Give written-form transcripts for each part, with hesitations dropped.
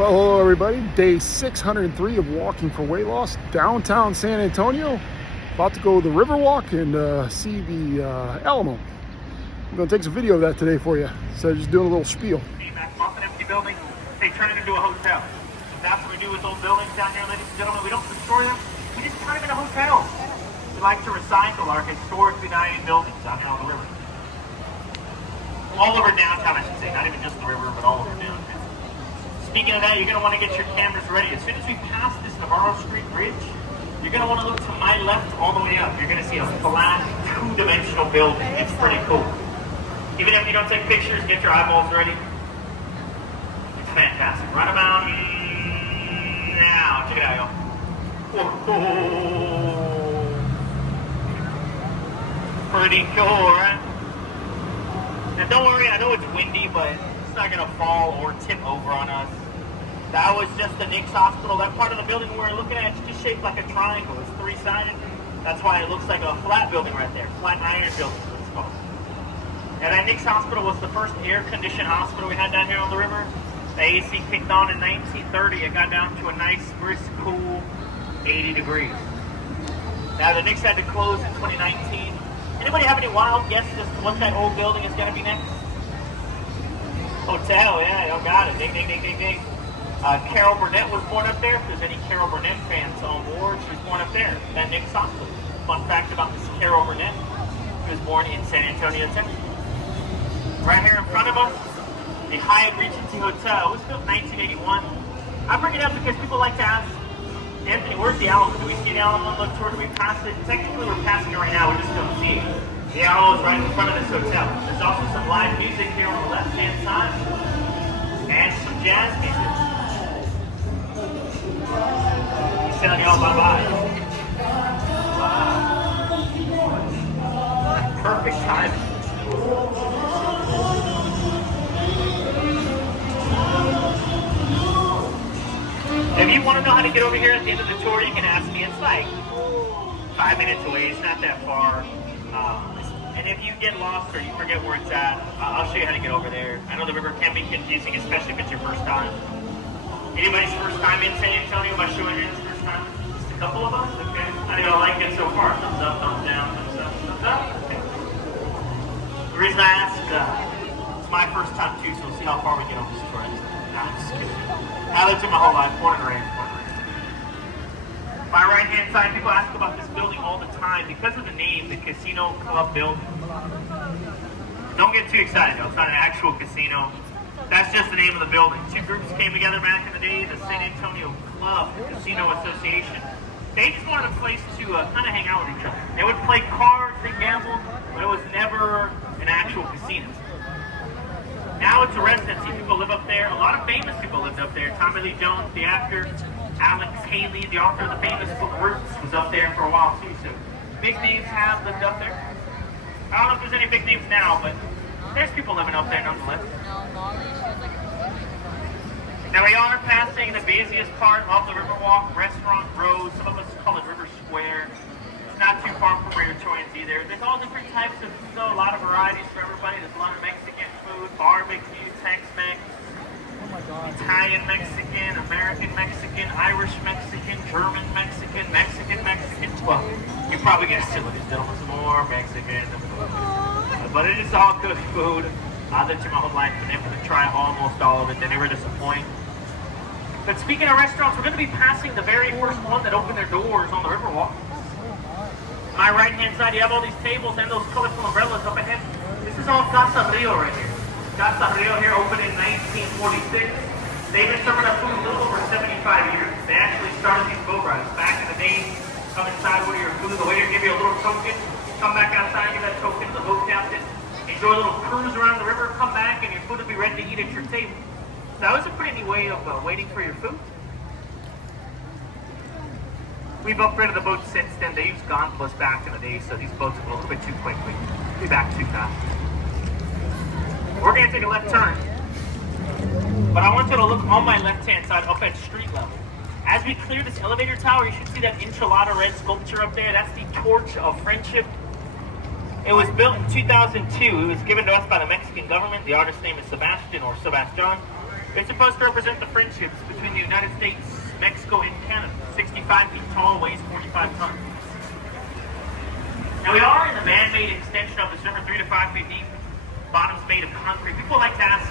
Well, hello everybody. Day 603 of Walking for Weight Loss, downtown San Antonio. About to go the Riverwalk and see the Alamo. I'm going to take some video of that today for you. So just doing a little spiel. Off an empty building, they turn it into a hotel. That's what we do with old buildings down here, ladies and gentlemen. We don't destroy them, we just turn them into hotels. We like to recycle our historically valued buildings down here on the river. All over downtown, I should say. Not even just the river, but all over downtown. Speaking of that, you're going to want to get your cameras ready. As soon as we pass this Navarro Street Bridge, you're going to want to look to my left all the way up. You're going to see a flat, two-dimensional building. It's pretty cool. Even if you don't take pictures, get your eyeballs ready. It's fantastic. Right about now. Check it out, y'all. Whoa. Pretty cool, right? Now, don't worry. I know it's windy, but it's not going to fall or tip over on us. That was just the Nick's Hospital. That part of the building we're looking at, it's just shaped like a triangle. It's three-sided. That's why it looks like a flat building right there. Flat iron building is what it's called. And that Nick's Hospital was the first air-conditioned hospital we had down here on the river. The AC kicked on in 1930. It got down to a nice, brisk, cool 80 degrees. Now, the Nick's had to close in 2019. Anybody have any wild guesses as to what that old building is going to be next? Hotel, yeah, y'all got it. Ding, ding, ding, ding, ding. Carol Burnett was born up there. If there's any Carol Burnett fans on board, she was born up there. That Nick's Hospital. Fun fact about this Carol Burnett, she was born in San Antonio, Texas. Right here in front of us, the Hyatt Regency Hotel. It was built in 1981. I bring it up because people like to ask, Anthony, where's the Alamo? Do we see the Alamo on the tour? Do we pass it? Technically, we're passing it right now. We just don't see it. The Alamo is right in front of this hotel. There's also some live music here on the left-hand side. And some jazz music. He's telling y'all bye-bye. Wow. Perfect timing. If you want to know how to get over here at the end of the tour, you can ask me. It's like 5 minutes away. It's not that far. And if you get lost or you forget where it's at, I'll show you how to get over there. I know the river can be confusing, especially if it's your first time. Anybody's first time in San Antonio by showing hands first time? Just a couple of us? Okay. How do y'all like it so far? Thumbs up, thumbs down, thumbs up, thumbs up? Okay. The reason I asked, it's my first time too, so we'll see how far we get on this tour. No, I'm just kidding. Now that's in my whole life, born and raised. My right-hand side, people ask about this building all the time because of the name, the Casino Club building. Don't get too excited, though. It's not an actual casino. That's just the name of the building. Two groups came together back in the day, the San Antonio Club Casino Association. They just wanted a place to kind of hang out with each other. They would play cards, they gambled, but it was never an actual casino. Now it's a residency. People live up there. A lot of famous people lived up there. Tommy Lee Jones, the actor. Alex Haley, the author of the famous book Roots, was up there for a while too. So big names have lived up there. I don't know if there's any big names now, but there's people living up there nonetheless. Now we are passing the busiest part of the Riverwalk, Restaurant Road. Some of us call it River Square. It's not too far from where your Troyans either. There's all different types of food, a lot of varieties for everybody. There's a lot of Mexican food, barbecue, Tex-Mex. Italian Mexican, American Mexican, Irish Mexican, German Mexican, Mexican Mexican. Well, you probably guessed it, ladies and gentlemen, some more Mexican. But it is all good food. I've lived here my whole life, been able to try almost all of it. They never disappoint. But speaking of restaurants, we're going to be passing the very first one that opened their doors on the Riverwalk. My right-hand side, you have all these tables and those colorful umbrellas up ahead. This is all Casa Rio right here. Casa Rio here opened in 1946. They've been serving up food a little over 75 years. They actually started these boat rides back in the day. Come inside with your food. The waiter give you a little token. Come back outside, give that token to the boat captain. Enjoy a little cruise around the river. Come back, and your food will be ready to eat at your table. So that was a pretty neat way of waiting for your food. We've upgraded the boats since then. They used gondolas back in the day, so these boats go a little bit too quickly. Be back too fast. We're going to take a left turn. But I want you to look on my left-hand side up at street level. As we clear this elevator tower, you should see that enchilada red sculpture up there. That's the Torch of Friendship. It was built in 2002. It was given to us by the Mexican government. The artist's name is Sebastian or Sebastian. It's supposed to represent the friendships between the United States, Mexico, and Canada. 65 feet tall, weighs 45 tons. Now we are in the man-made extension of this river, 3 to 5 feet deep. Bottom's made of concrete. People like to ask,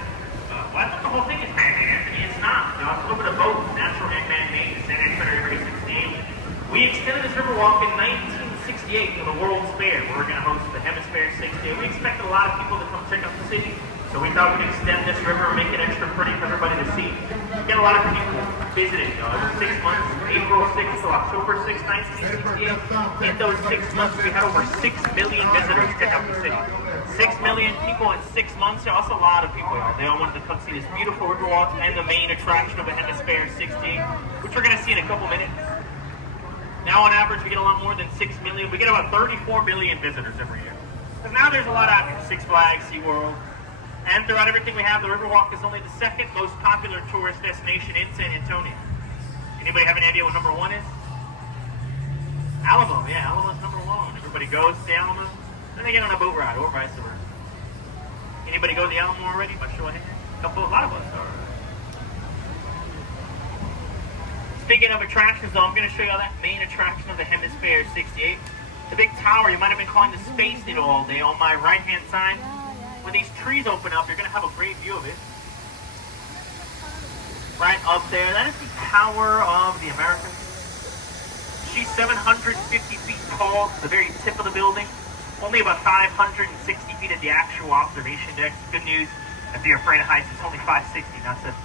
well, I thought the whole thing is man-made, Anthony. It's not. It's a little bit of both, natural and man-made. It's San Antonio River 68. We extended this Riverwalk in 1968 for the World's Fair. We're going to host the Hemisphere 68. We expected a lot of people to come check out the city, so we thought we'd extend this river and make it extra pretty for everybody to see. We get a lot of people visiting, every 6 months, April 6th to October 6th, 1968. In those 6 months, we had over 6 million visitors check out the city. 6 million people in 6 months. That's a lot of people. They all wanted to come see this beautiful Riverwalk and the main attraction of the Hemisphere 68, which we're going to see in a couple minutes. Now, on average, we get a lot more than 6 million. We get about 34 million visitors every year. Because now there's a lot out here. Six Flags, SeaWorld. And throughout everything we have, the Riverwalk is only the second most popular tourist destination in San Antonio. Anybody have any idea what number 1 is? Alamo. Yeah, Alamo's number 1. Everybody goes to the Alamo. Then they get on a boat ride, or vice versa. Anybody go to the Alamo already? By show of hands? A lot of us are. Speaking of attractions, though, I'm going to show you that main attraction of the Hemisphere 68. The big tower, you might have been calling the Space Needle all day. On my right-hand side, when these trees open up, you're going to have a great view of it. Right up there, that is the Tower of the Americas. She's 750 feet tall, the very tip of the building. Only about 560 feet at the actual observation deck. Good news, if you're afraid of heights, it's only 560, not 750.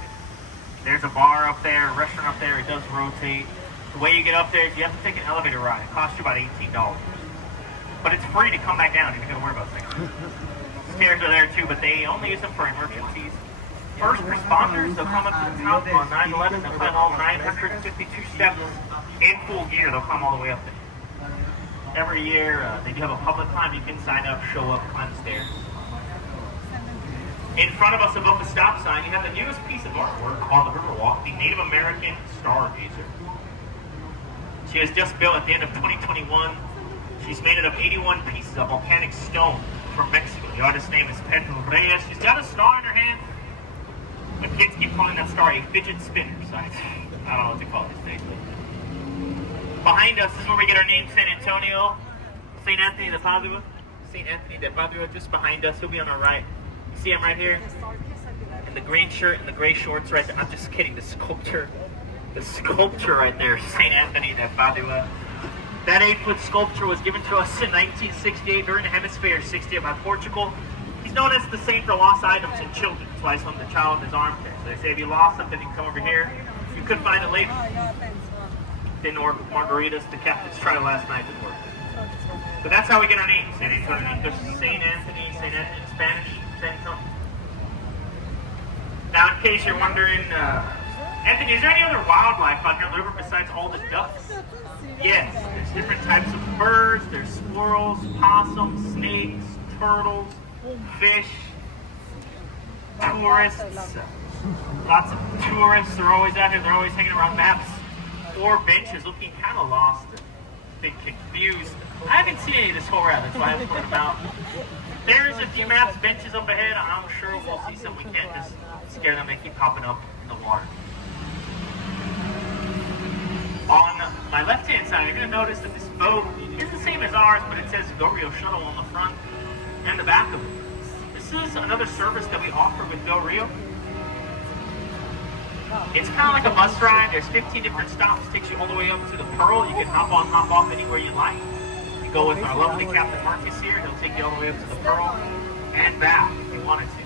There's a bar up there, a restaurant up there. It does rotate. The way you get up there is you have to take an elevator ride. It costs you about $18. But it's free to come back down. You don't have to worry about things. Stairs are there too, but they only use them for emergencies. First responders, they'll come up to the top on 9/11. They'll climb all 952 steps in full gear. They'll climb all the way up there. Every year, they do have a public climb. You can sign up, show up, climb the stairs. In front of us above the stop sign, you have the newest piece of artwork on the Riverwalk, the Native American Stargazer. She was just built at the end of 2021. She's made it of 81 pieces of volcanic stone from Mexico. The artist's name is Pedro Reyes. She's got a star in her hand. The kids keep calling that star a fidget spinner, so I don't know what to call it these days. Behind us is where we get our name, San Antonio. St. Anthony de Padua. St. Anthony de Padua, just behind us. He'll be on our right. See him right here? In the green shirt and the gray shorts right there. I'm just kidding. The sculpture right there, St. Anthony de Padua. That 8-foot sculpture was given to us in 1968 during the Hemisphere 68 by Portugal. He's known as the saint for lost items and children. That's why he's on the child in his armpit. So they say if you lost something, you can come over here. You could find it later. Didn't order margaritas. The captain's tried last night. Didn't work. But that's how we get our name. St. Antonio in English, St. Anthony in Spanish. Now, in case you're wondering, Anthony, is there any other wildlife on your river besides all the ducks? Yes, there's different types of birds. There's squirrels, possums, snakes, turtles, fish, tourists. Lots of tourists are always out here. They're always hanging around maps or benches looking kind of lost and a bit confused. I haven't seen any this whole route. That's why I haven't put them out. There's a few maps, benches up ahead. I'm sure we'll see some. We can't just scare them. They keep popping up in the water. On my left-hand side, you're going to notice that this boat is the same as ours, but it says Del Rio Shuttle on the front and the back of it. This is another service that we offer with Del Rio. It's kind of like a bus ride. There's 15 different stops. Takes you all the way up to the Pearl. You can hop on, hop off anywhere you like. Go with our lovely Captain Marcus here. He'll take you all the way up to the Pearl and back if you wanted to.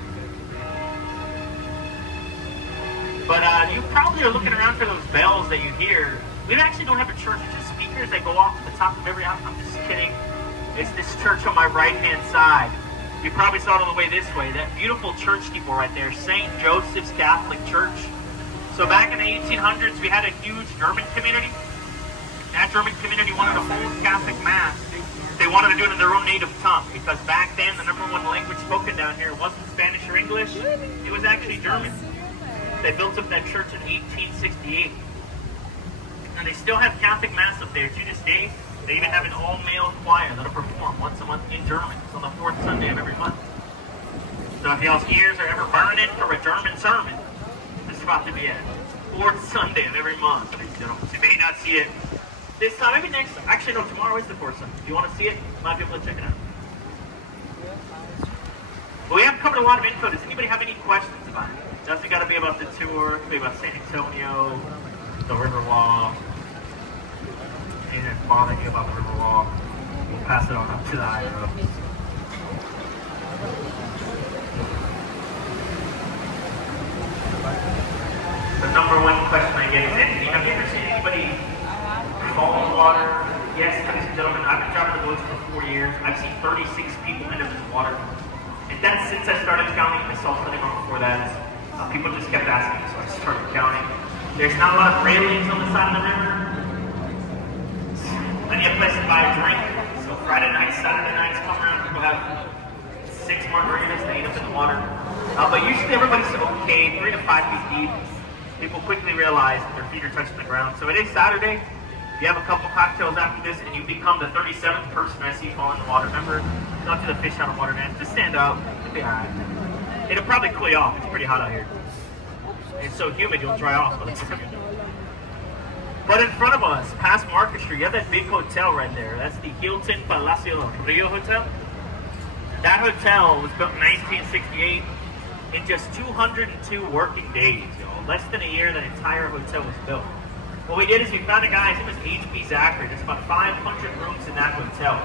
But you probably are looking around for those bells that you hear. We actually don't have a church. It's just speakers that go off to the top of every house. I'm just kidding. It's this church on my right-hand side. You probably saw it on the way this way. That beautiful church steeple right there, St. Joseph's Catholic Church. So back in the 1800s, we had a huge German community. That German community wanted to hold Catholic Mass. They wanted to do it in their own native tongue because back then the #1 language spoken down here wasn't Spanish or English. It was actually German. They built up that church in 1868. And they still have Catholic Mass up there to this day. They even have an all-male choir that'll perform once a month in German. It's on the 4th Sunday of every month. So if y'all's ears are ever burning for a German sermon, about to be at. Fourth Sunday of every month, ladies and gentlemen. So you may not see it this time, maybe next time. Actually, no, tomorrow is the fourth Sunday. If you want to see it, you might be able to check it out. But we have covered a lot of info. Does anybody have any questions about it? Doesn't got to be about the tour. It could be about San Antonio, the Riverwalk. Anything that's bothering you about the Riverwalk, we'll pass it on up to the higher ups. The number one question I get is, have you ever seen anybody fall in the water? Yes, ladies and gentlemen, I've been driving the boats for 4 years. I've seen 36 people enter this water. And that's since I started counting. I saw plenty more before that. People just kept asking, so I started counting. There's not a lot of railings on the side of the river. Plenty of places to buy a drink. So Friday nights, Saturday nights come around, people have 6 margaritas, they eat up in the water. But usually everybody's okay, 3 to 5 feet deep. People quickly realize that their feet are touching the ground. So it is Saturday. You have a couple cocktails after this, and you become the 37th person I see fall in the water. Remember, don't do the fish out of water dance. Just stand up. It'll be alright. It'll probably cool you off. It's pretty hot out here. It's so humid, you'll dry off. But in front of us, past Market Street, you have that big hotel right there. That's the Hilton Palacio Rio Hotel. That hotel was built in 1968 in just 202 working days, y'all. Less than a year, that entire hotel was built. What we did is we found a guy, his name was H.P. Zachary. There's about 500 rooms in that hotel.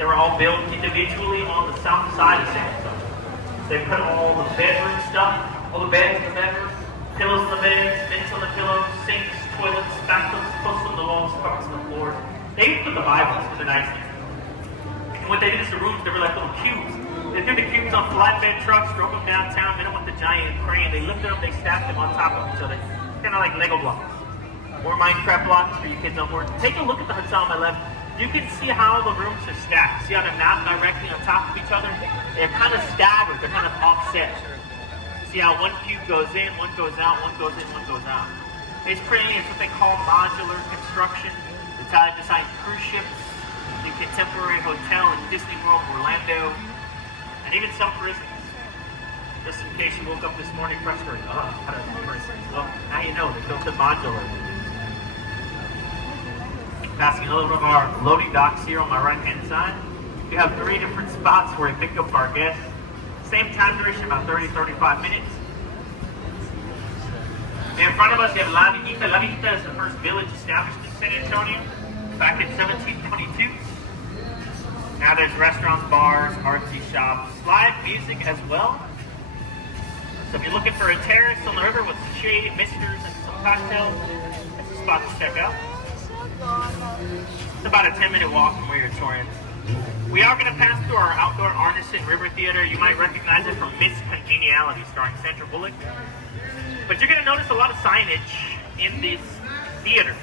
They were all built individually on the south side of San Antonio. They put all the bedroom stuff, all the beds in the bedroom, pillows on the beds, mints on the pillows, sinks, toilets, bathtubs, posts on the walls, carpets on the floor. They even put the Bibles for the nice thing. And what they did is the rooms, they were like little cubes. They threw the cubes on flatbed trucks, drove them downtown, hit them with the giant crane. They lifted them, they stacked them on top of each other. Kind of like Lego blocks. Or Minecraft blocks for you kids on board. Take a look at the hotel on my left. You can see how the rooms are stacked. See how they're not directly on top of each other? They're kind of staggered. They're kind of offset. See how one cube goes in, one goes out, one goes in, one goes out. It's pretty. It's what they call modular construction. Italian designed cruise ships, the contemporary hotel in Disney World, Orlando, and even some prisons. Just in case you woke up this morning frustrated, how do I do prisons? Well, now you know, they built it modular. Passing a little bit of our loading docks here on my right-hand side. We have 3 different spots where we pick up our guests. Same time duration, about 30-35 minutes. In front of us, you have La Viejita. La Viejita is the first village established in San Antonio back in 1722. Now there's restaurants, bars, artsy shops, live music as well. So if you're looking for a terrace on the river with some shade, misters, and some cocktails, that's a spot to check out. It's about a 10-minute walk from where you're touring. We are going to pass through our outdoor Arneson River Theater. You might recognize it from Miss Congeniality, starring Sandra Bullock. But you're going to notice a lot of signage in this theater.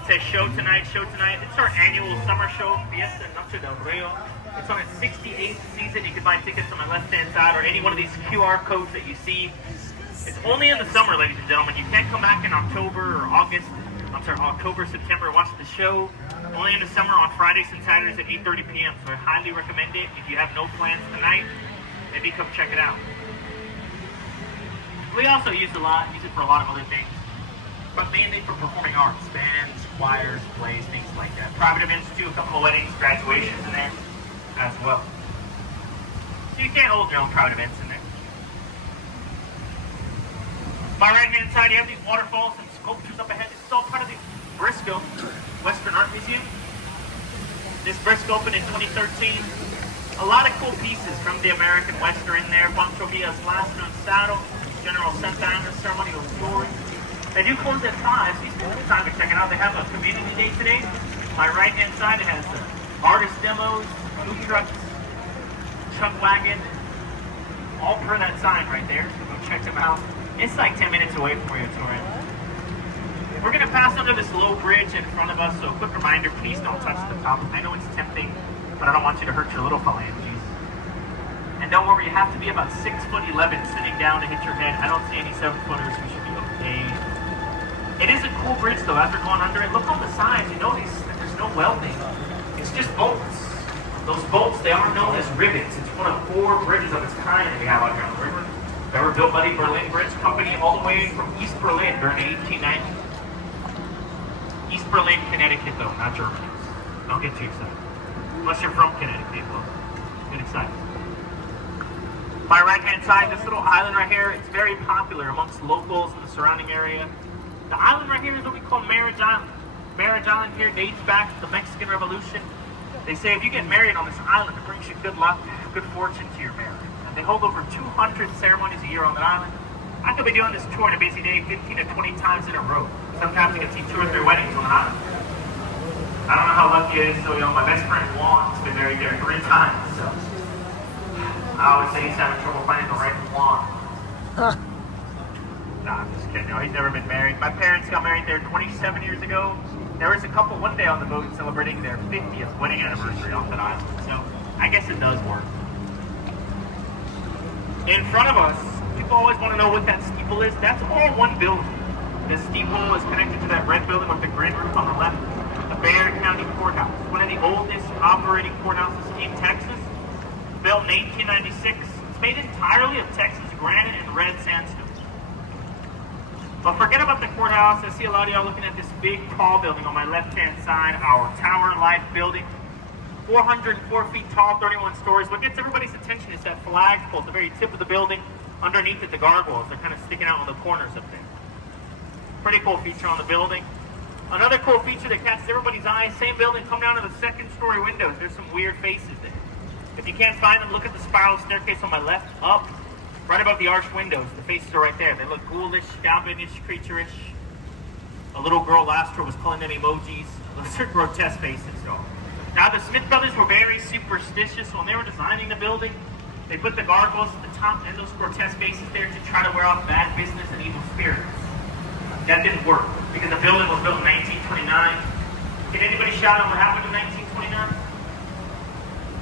It says show tonight, show tonight. It's our annual summer show, Fiesta Noche del Rio. It's on its 68th season. You can buy tickets on my left-hand side or any one of these QR codes that you see. It's only in the summer, ladies and gentlemen. You can't come back in October or August. October, September, watch the show. Only in the summer on Fridays and Saturdays at 8:30 p.m. So I highly recommend it. If you have no plans tonight, maybe come check it out. We also use it for a lot of other things, but mainly for performing arts, bands, choirs, plays, things like that. Private events too, a couple of weddings, graduations in there as well. So you can't hold your own private events in there. My right-hand side, you have these waterfalls and sculptures up ahead. This is all part of the Briscoe Western Art Museum. This Briscoe opened in 2013. A lot of cool pieces from the American West are in there. Pancho Villa's Last Known Saddle, General Santa Anna's Ceremonial Story. They do close at 5, so you still have time to check it out. They have a community day today. My right-hand side, it has artist demos, food trucks, chuck wagon, all per that sign right there. So go check them out. It's like 10 minutes away from where you're touring. We're going to pass under this low bridge in front of us, so a quick reminder, please don't touch the top. I know it's tempting, but I don't want you to hurt your little phalanges. And don't worry, you have to be about 6'11" sitting down to hit your head. I don't see any 7-footers, we should be okay. It is a cool bridge though, after going under it. Look on the sides, you notice that there's no welding. It's just bolts. Those bolts, they are known as rivets. It's one of 4 bridges of its kind that we have out here on the river. They were built by the Berlin Bridge Company all the way from East Berlin during the 1890s. East Berlin, Connecticut, though, not Germany. Don't get too excited. Unless you're from Connecticut, well, get excited. My right-hand side, this little island right here, it's very popular amongst locals in the surrounding area. The island right here is what we call Marriage Island. Marriage Island here dates back to the Mexican Revolution. They say if you get married on this island, it brings you good luck, good fortune to your marriage. And they hold over 200 ceremonies a year on that island. I could be doing this tour on a busy day 15 to 20 times in a row. Sometimes you can see 2 or 3 weddings on an island. I don't know how lucky it is, so my best friend Juan has been married there 3 times, so I always say he's having trouble finding the right one. Nah, I'm just kidding. No, he's never been married. My parents got married there 27 years ago. There was a couple one day on the boat celebrating their 50th wedding anniversary off that island. So I guess it does work. In front of us, people always want to know what that steeple is. That's all one building. The steeple is connected to that red building with the green roof on the left. The Bayard County Courthouse, one of the oldest operating courthouses in Texas. Built in 1896. It's made entirely of Texas granite and red sandstone. But forget about the courthouse. I see a lot of y'all looking at this big, tall building on my left-hand side, our Tower Life building. 404 feet tall, 31 stories. What gets everybody's attention is that flagpole at the very tip of the building. Underneath it, the gargoyles. They're kind of sticking out on the corners up there. Pretty cool feature on the building. Another cool feature that catches everybody's eye, same building, come down to the 2nd-story windows. There's some weird faces there. If you can't find them, look at the spiral staircase on my left, up, right above the arched windows. The faces are right there. They look ghoulish, goblinish, creature-ish. A little girl last year was calling them emojis. Those are grotesque faces, though. Now, the Smith brothers were very superstitious. When they were designing the building, they put the gargoyles at the top and those grotesque faces there to try to wear off bad business and evil spirits. That didn't work, because the building was built in 1929. Can anybody shout out what happened in 1929?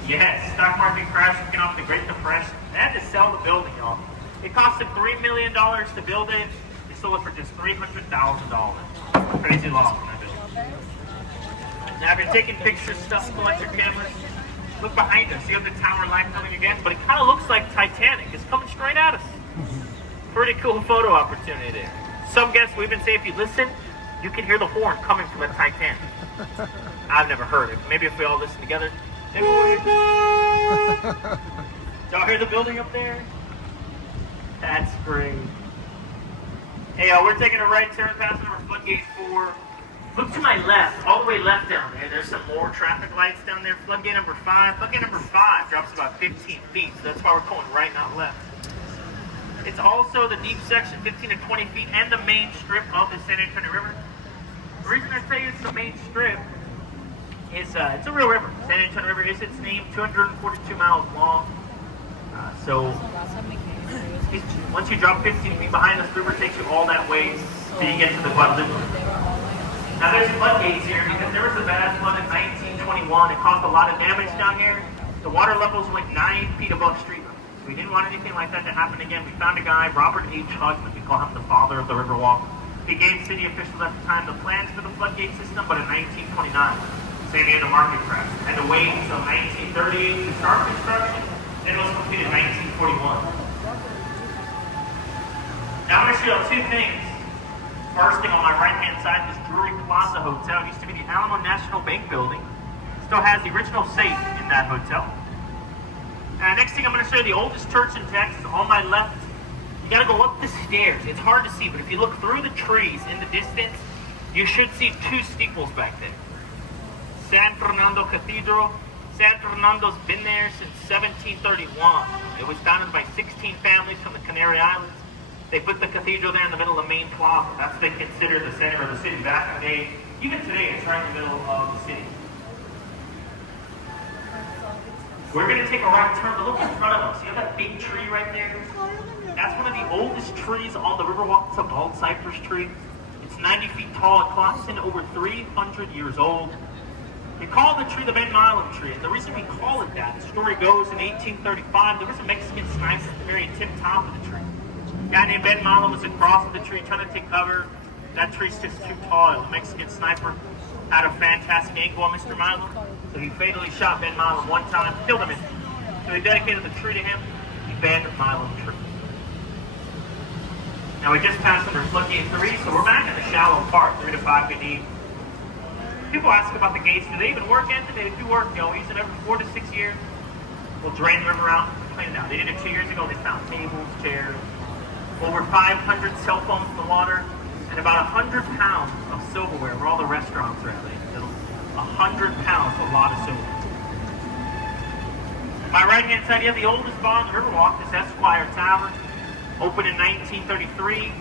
Yes, stock market crash kicking off the Great Depression. They had to sell the building, y'all. It cost them $3 million to build it. They sold it for just $300,000. Crazy loss on that building. Now, if you're taking pictures, stuff, collect your cameras, look behind us. You have the Tower Life building again, but it kind of looks like Titanic. It's coming straight at us. Pretty cool photo opportunity there. Some guests will even say if you listen, you can hear the horn coming from the Titanic. I've never heard it. Maybe if we all listen together. Maybe y'all hear the building up there? That's great. Hey, we're taking a right turn past number floodgate 4. Look to my left, all the way left down there. There's some more traffic lights down there. Floodgate number 5. Floodgate number 5 drops about 15 feet, so that's why we're going right, not left. It's also the deep section, 15 to 20 feet, and the main strip of the San Antonio River. The reason I say it's the main strip is it's a real river. San Antonio River is its name, 242 miles long. So once you drop 15 feet behind this river, takes you all that way till you get to the Guadalupe. Now there's floodgates here because there was a bad flood in 1921. It caused a lot of damage down here. The water levels went 9 feet above street level. We didn't want anything like that to happen again. We found a guy, Robert H. Hudman. We call him the father of the Riverwalk. He gave city officials at the time the plans for the floodgate system, but in 1929, San Diego market crash. Had to wait until 1938 to start construction, and it was completed in 1941. Now I'm going to show you 2 things. First thing on my right-hand side, this Drury Plaza Hotel. It used to be the Alamo National Bank building. Still has the original safe in that hotel. Next thing I'm going to show you the oldest church in Texas on my left. You got to go up the stairs. It's hard to see, but if you look through the trees in the distance, you should see 2 steeples back there. San Fernando Cathedral. San Fernando's been there since 1731. It was founded by 16 families from the Canary Islands. They put the cathedral there in the middle of the main plaza. That's what they consider the center of the city back in the day. Even today, it's right in the middle of the city. We're going to take a right turn, but look in front of us. See that big tree right there? That's one of the oldest trees on the Riverwalk. It's a bald cypress tree. It's 90 feet tall. It clocks in over 300 years old. We call the tree the Ben Milam tree. And the reason we call it that, the story goes in 1835, there was a Mexican sniper at the very tip top of the tree. A guy named Ben Milam was across the tree trying to take cover. That tree's just too tall. The Mexican sniper had a fantastic angle on Mr. Milam. So he fatally shot Ben Milam one time, killed him. So he dedicated the tree to him, the Ben Milam tree. Now we just passed number Lucky 3, so we're back in the shallow part, 3 to 5 feet deep. People ask about the gates. Do they even work, Anthony? They do work. We use it every 4 to 6 years. We'll drain the river out, clean it out. They did it 2 years ago. They found tables, chairs, over 500 cell phones in the water, and about 100 pounds of silverware where all the restaurants are at. 100 pounds, a lot of silverware. My right-hand side, you have the oldest bar on the Riverwalk, this Esquire Tavern, opened in 1933,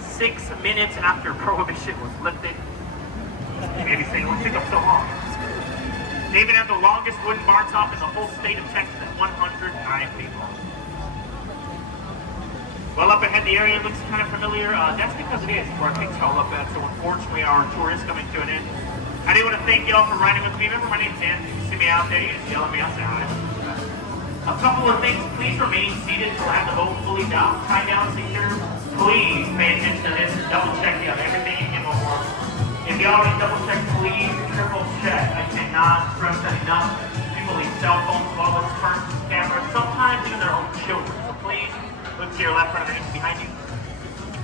6 minutes after Prohibition was lifted. Maybe saying, what took up so long? They even have the longest wooden bar top in the whole state of Texas at 109 feet long. Well, up ahead, the area looks kind of familiar. That's because it is where our picks all up at, so unfortunately our tour is coming to an end. I do want to thank you all for riding with me. Remember, my name's Anthony. You see me out there, you just yell at me, I'll say hi. A couple of things, please remain seated until I have the boat fully down. Tie down, secure. Please pay attention to this and double check you have everything you can before. If you already double check, please triple check. I cannot stress that enough. People leave cell phones, wallets, purses, cameras, sometimes even their own children. So please look to your left, right, underneath, behind you.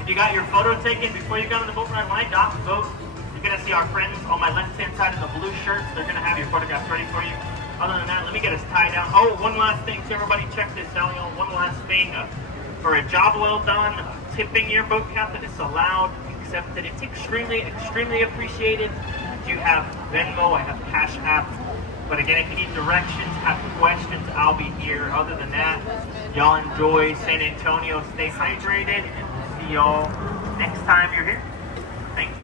If you got your photo taken before you got on the boat ride, when I dock the boat, you're going to see our friends on my left-hand side in the blue shirts. They're going to have your photographs ready for you. Other than that, let me get us tied down. Oh, one last thing to everybody. Check this out, y'all. One last thing. For a job well done, tipping your boat captain is allowed, accepted. It's extremely, extremely appreciated. I do have Venmo. I have Cash App. But again, if you need directions, have questions, I'll be here. Other than that, y'all enjoy San Antonio. Stay hydrated, and we'll see y'all next time you're here. Thanks.